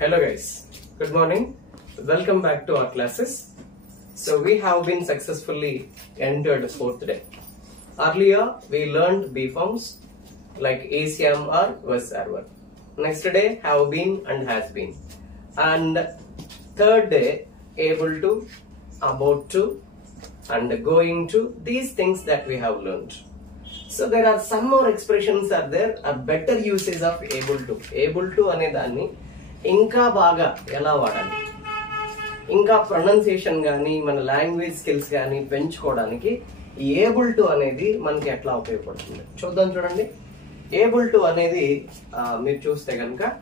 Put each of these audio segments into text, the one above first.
Hello guys, good morning. Welcome back to our classes. So we have been successfully entered fourth day. Earlier we learned B forms like is, am, are, was, are, were. Next day have been and has been. And third day able to, about to and going to, these things that we have learned. So there are some more expressions are there, a better usage of able to. Able to అనే దాన్ని ఇంకా బాగా ఎలా వాడాలి, ఇంకా pronunciation కానీ మన language skills కానీ పెంచుకోవడానికి ఏబుల్ టు అనేది మనకి ఎట్లా ఉపయోగపడుతుంది చూద్దాం. చూడండి, ఏబుల్ టు అనేది మీరు చూస్తే కనుక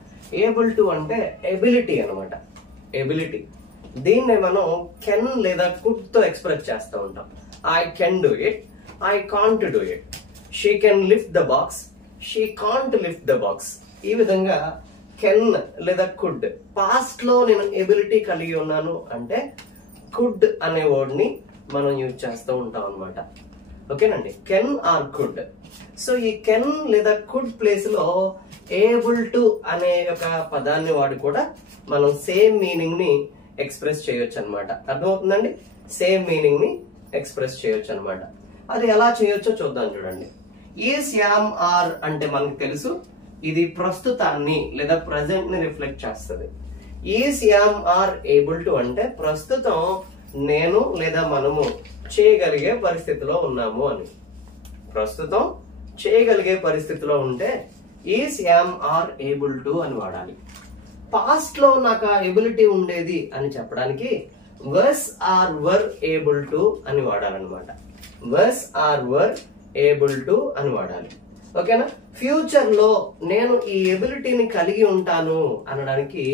ఏబుల్ టు అంటే ఎబిలిటీ అనమాట. ఎబిలిటీ దీన్నే మనం కెన్ లేదా కుడ్ తో ఎక్స్ప్రెస్ చేస్తూ ఉంటాం. I can do it, I can't do it. She can lift the box, she can't lift the box. ఈ విధంగా కెన్ లేదా కుడ్, పాస్ట్ లో నేను ఎబిలిటీ కలిగి ఉన్నాను అంటే కుడ్ అనే వర్డ్ ని మనం యూజ్ చేస్తూ ఉంటాం అనమాట. ఓకేనండి, కెన్ ఆర్ కుడ్. సో ఈ కెన్ లేదా కుడ్ ప్లేస్ లో ఏబుల్ టు అనే ఒక పదాన్ని వాడి కూడా మనం సేమ్ మీనింగ్ ని ఎక్స్ప్రెస్ చేయొచ్చు అనమాట. అర్థమవుతుందండి? సేమ్ మీనింగ్ ని ఎక్స్ప్రెస్ చేయొచ్చు అనమాట. అది ఎలా చేయొచ్చో చూద్దాం. చూడండి, ఈస్, యామ్, ఆర్ అంటే మనకు తెలుసు ఇది ప్రస్తుతాన్ని లేదా ప్రజెంట్ ని రిఫ్లెక్ట్ చేస్తుంది. Is, am, are able to అంటే ప్రస్తుతం నేను లేదా మనము చేయగలిగే పరిస్థితిలో ఉన్నాము అని. ప్రస్తుతం చేయగలిగే పరిస్థితిలో ఉంటే is, am, are able to అని వాడాలి. పాస్ట్ లో నాకు ఆ ఎబిలిటీ ఉండేది అని చెప్పడానికి was are were able to అని వాడాలన్నమాట. వస్ ఆర్ వర్ ఏబుల్ టు అని వాడాలి. ఓకేనా? ఫ్యూచర్ లో నేను ఈ ఎబిలిటీని కలిగి ఉంటాను అనడానికి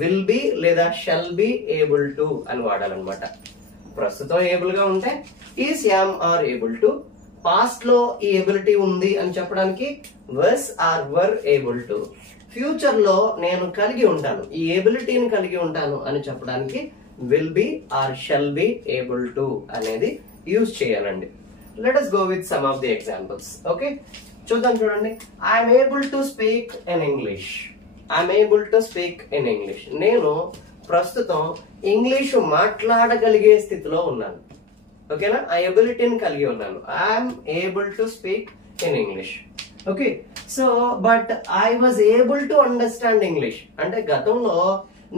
విల్ బి లేదా షల్ బి ఏబుల్ టు అని వాడాలన్నమాట. ప్రస్తుతం ఏబుల్ గా ఉంటే is, am, are able to. Past లో ఈ ఎబిలిటీ ఉంది అని చెప్పడానికి was are were able to. Future లో నేను కలిగి ఉంటాను, ఈ ఎబిలిటీని కలిగి ఉంటాను అని చెప్పడానికి will be or shall be able to అనేది యూజ్ చేయాలండి. Let us go with some of the examples. Okay, చూద్దాం. చూడండి, I'm able to speak in English. I'm able to speak in English. నేను ప్రస్తుతం ఇంగ్లీష్ మాట్లాడగలిగే స్థితిలో ఉన్నాను. ఓకేనా? ఆ ఎబిలిటీని కలిగి ఉన్నాను. I'm able to speak in English. Okay, so but I was able to understand English అంటే గతంలో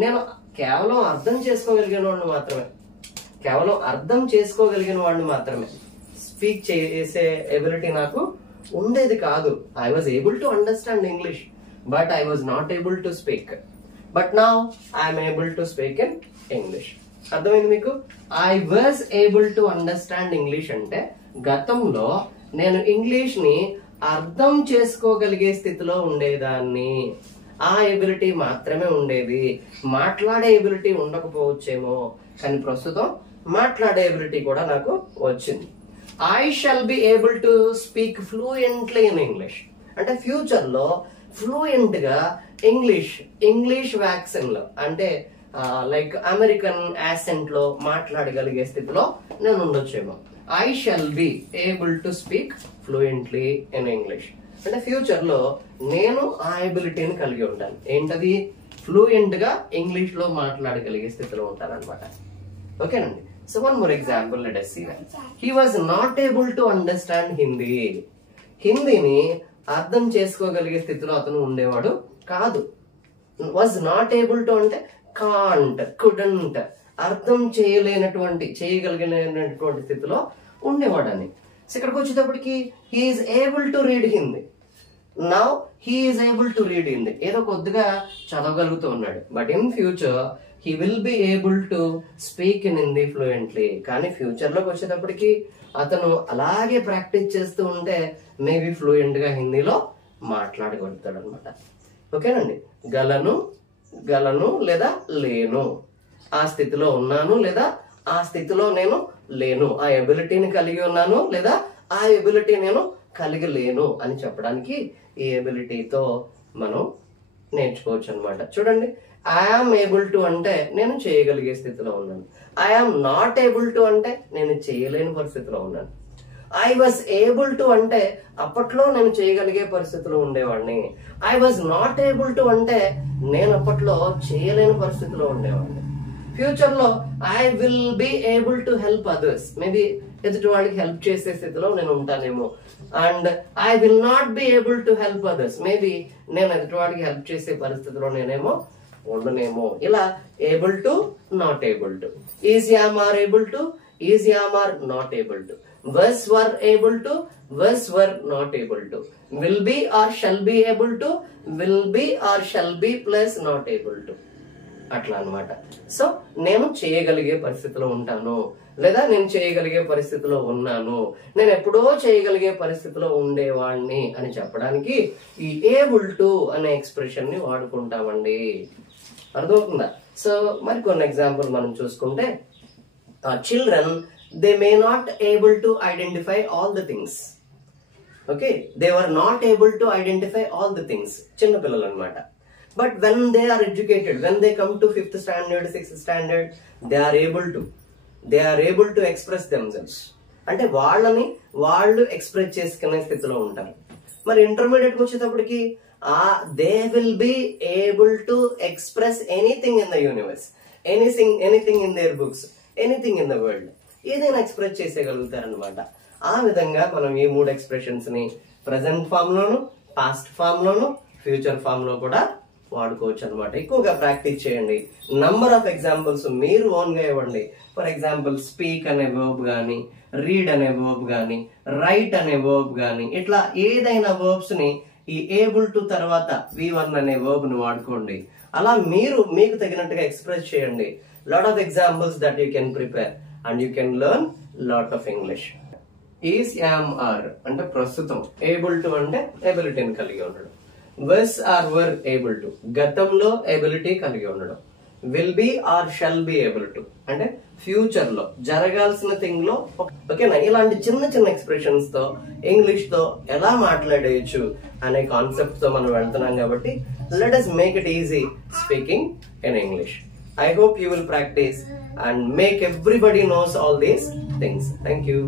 నేను కేవలం అర్థం చేసుకోగలిగిన వాడిని మాత్రమే, కేవలం అర్థం చేసుకోగలిగిన వాడిని మాత్రమే. స్పీక్ చేసే ఎబిలిటీ నాకు ఉండేది కాదు. I was able to understand English but I was not able to speak. But now I'm able to speak in English. అర్థమైంది మీకు? I was able to understand English అంటే గతంలో నేను ఇంగ్లీష్ ని అర్థం చేసుకోగలిగే స్థితిలో ఉండేదాన్ని. ఆ ఎబిలిటీ మాత్రమే ఉండేది, మాట్లాడే ఎబిలిటీ ఉండకపోవచ్చేమో, కానీ ప్రస్తుతం మాట్లాడే ఎబిలిటీ కూడా నాకు వచ్చింది. I shall be able to speak fluently in English అంటే ఫ్యూచర్ లో ఫ్లూయెంట్ గా ఇంగ్లీష్ వ్యాక్సిన్ లో అంటే లైక్ అమెరికన్ యాసెంట్ లో మాట్లాడగలిగే స్థితిలో నేను ఉండొచ్చేమో. I shall be able to speak fluently in English అంటే ఫ్యూచర్ లో నేను ఆ ఎబిలిటీని కలిగి ఉంటాను. ఏంటది? ఫ్లూయెంట్ గా ఇంగ్లీష్ లో మాట్లాడగలిగే స్థితిలో ఉంటాను అనమాట. ఓకేనండి. So one more example, let us see that. He was not able to understand Hindi. హిందీని అర్థం చేసుకోగలిగే స్థితిలో అతను ఉండేవాడు కాదు. Was not able to అంటే can't, couldn't, అర్థం చేయగలిగినటువంటి స్థితిలో ఉండేవాడని. సో ఇక్కడికి వచ్చేటప్పటికి he is able to read Hindi. Now he is able to read Hindi. ఏదో కొద్దిగా చదవగలుగుతూ ఉన్నాడు. But in future he will be able to speak in Hindi fluently. కానీ ఫ్యూచర్ లోకి వచ్చేటప్పటికి అతను అలాగే ప్రాక్టీస్ చేస్తూ ఉంటే మేబీ ఫ్లూయెంట్ గా హిందీలో మాట్లాడగలుగుతాడు అనమాట. ఓకేనండి, గలను లేదా లేను, ఆ స్థితిలో ఉన్నాను లేదా ఆ స్థితిలో నేను లేను, ఆ ఎబిలిటీని కలిగి ఉన్నాను లేదా ఆ ఎబిలిటీ నేను కలిగి లేను అని చెప్పడానికి ఈ ఎబిలిటీతో మనం నేర్చుకోవచ్చు అనమాట. చూడండి, ఐఆమ్ ఏబుల్ టు అంటే నేను చేయగలిగే స్థితిలో ఉన్నాను. ఐఆమ్ నాట్ ఏబుల్ టు అంటే నేను చేయలేని పరిస్థితిలో ఉన్నాను. ఐ వాజ్ ఏబుల్ టు అంటే అప్పట్లో నేను చేయగలిగే పరిస్థితిలో ఉండేవాడిని. I was not able to అంటే నేను అప్పట్లో చేయలేని పరిస్థితిలో ఉండేవాడిని. ఫ్యూచర్ లో I will be able to help others, maybe ఎదుటి వాళ్ళకి హెల్ప్ చేసే స్థితిలో నేను ఉంటానేమో. And I will not be able to help others, maybe నేను ఎదుటి వాడికి హెల్ప్ చేసే పరిస్థితిలో నేనేమో ఉండనేమో. ఇలా able to, not able to. Is am are able to, is am are not able to. was were able to, was were not able to. will be or shall be able to, will be or shall be plus not able to. అట్లా అన్నమాట. So నేను చేయగలిగే పరిస్థితిలో ఉంటాను, లేదా నేను చేయగలిగే పరిస్థితిలో ఉన్నాను, నేను ఎప్పుడో చేయగలిగే పరిస్థితిలో ఉండేవాడిని అని చెప్పడానికి ఈ ఏబుల్ టు అనే ఎక్స్ప్రెషన్ ని వాడుకుంటామండి. అర్థమవుతుందా? సో మరి కొన్ని ఎగ్జాంపుల్ మనం చూసుకుంటే, children they may not able to identify all the things. Okay, they were not able to identify all the things. చిన్న పిల్లలు అన్నమాట. But when they are educated, when they come to 5th standard, 6th standard, they are able to express themselves. అంటే వాళ్ళని వాళ్ళు express చేసుకునే స్థితిలో ఉంటారు. మరి ఇంటర్మీడియట్ వచ్చేటప్పటికి they will be able to express anything in the universe, anything in their books, anything in the world. ఏదైనా express చేసేయగలుగుతారనమాట. ఆ విధంగా మనం ఈ 3 ఎక్స్ప్రెషన్స్ ని ప్రెసెంట్ ఫామ్ లోను, పాస్ట్ ఫామ్ లోను, ఫ్యూచర్ ఫామ్ లో కూడా వాడుకోవచ్చు అనమాట. ఎక్కువగా ప్రాక్టీస్ చేయండి. నంబర్ ఆఫ్ ఎగ్జాంపుల్స్ మీరు ఓన్ గా ఇవ్వండి. ఫర్ ఎగ్జాంపుల్ స్పీక్ అనే వర్బ్ గానీ, రీడ్ అనే వర్బ్ గానీ, రైట్ అనే వర్బ్ గానీ, ఇట్లా ఏదైనా వర్బ్స్ ని ఈ ఏబుల్ టు తర్వాత V1 అనే వర్బ్ ని వాడుకోండి. అలా మీరు మీకు తగినట్టుగా ఎక్స్ప్రెస్ చేయండి. Lot of examples that you can prepare and you can learn lot of English. Is, am, are అంటే ప్రస్తుతం, able to అంటే ability ని కలిగి ఉండడం, was or were able to గతంలో ability కలిగి ఉండడం, will be or shall be able to అంటే ఫ్యూచర్ లో జరగాల్సిన థింగ్ లో. ఓకేనా? ఇలాంటి చిన్న చిన్న ఎక్స్ప్రెషన్స్ తో ఇంగ్లీష్ తో ఎలా మాట్లాడేయచ్చు అనే కాన్సెప్ట్ తో మనం వెళ్తున్నాం కాబట్టి let us make it easy speaking in English. I hope you will practice and make everybody knows all these things. Thank you.